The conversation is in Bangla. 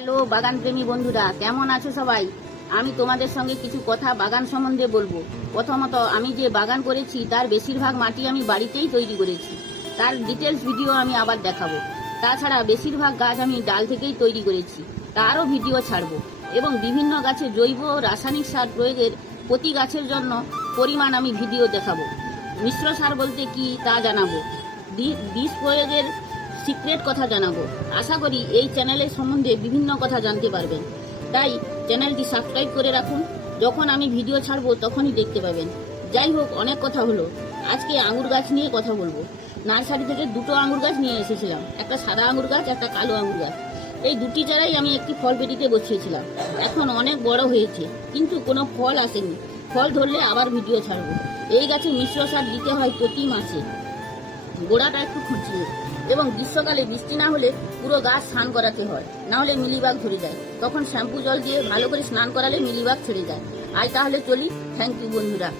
হ্যালো বাগান প্রেমী বন্ধুরা, কেমন আছো সবাই? আমি তোমাদের সঙ্গে কিছু কথা বাগান সম্বন্ধে বলবো। প্রথমত, আমি যে বাগান করেছি তার বেশিরভাগ মাটি আমি বাড়িতেই তৈরি করেছি। তার ডিটেলস ভিডিও আমি আবার দেখাবো। তাছাড়া বেশিরভাগ গাছ আমি ডাল থেকেই তৈরি করেছি, তারও ভিডিও ছাড়বো। এবং বিভিন্ন গাছে জৈব ও রাসায়নিক সার প্রয়োগের প্রতি গাছের জন্য পরিমাণ আমি ভিডিও দেখাবো। মিশ্র সার বলতে কি তা জানাবো। বীজ প্রয়োগের সিক্রেট কথা জানাবো। আশা করি এই চ্যানেলের সম্বন্ধে বিভিন্ন কথা জানতে পারবেন। তাই চ্যানেলটি সাবস্ক্রাইব করে রাখুন, যখন আমি ভিডিও ছাড়বো তখনই দেখতে পাবেন। যাই হোক, অনেক কথা হলো। আজকে আঙুর গাছ নিয়ে কথা বলবো। নার্সারি থেকে দুটো আঙুর গাছ নিয়ে এসেছিলাম, একটা সাদা আঙুর গাছ, একটা কালো আঙুর গাছ। এই দুটি চারাই আমি একটি ফল পেটিতে বসিয়েছিলাম। এখন অনেক বড় হয়েছে, কিন্তু কোনো ফল আসেনি। ফল ধরলে আবার ভিডিও ছাড়বো। এই গাছে মিশ্র সার দিতে হয় প্রতি মাসে, গোড়াটা একটু খুঁচিয়ে। এবং গ্রীষ্মকালে বৃষ্টি না হলে পুরো গাছ স্নান করাতে হয়, না হলে মিলিবাগ ধরে যায়। তখন শ্যাম্পু জল দিয়ে ভালো করে স্নান করালে মিলিবাগ ছেড়ে যায়। আজ তাহলে চলি। থ্যাংক ইউ বন্ধুরা।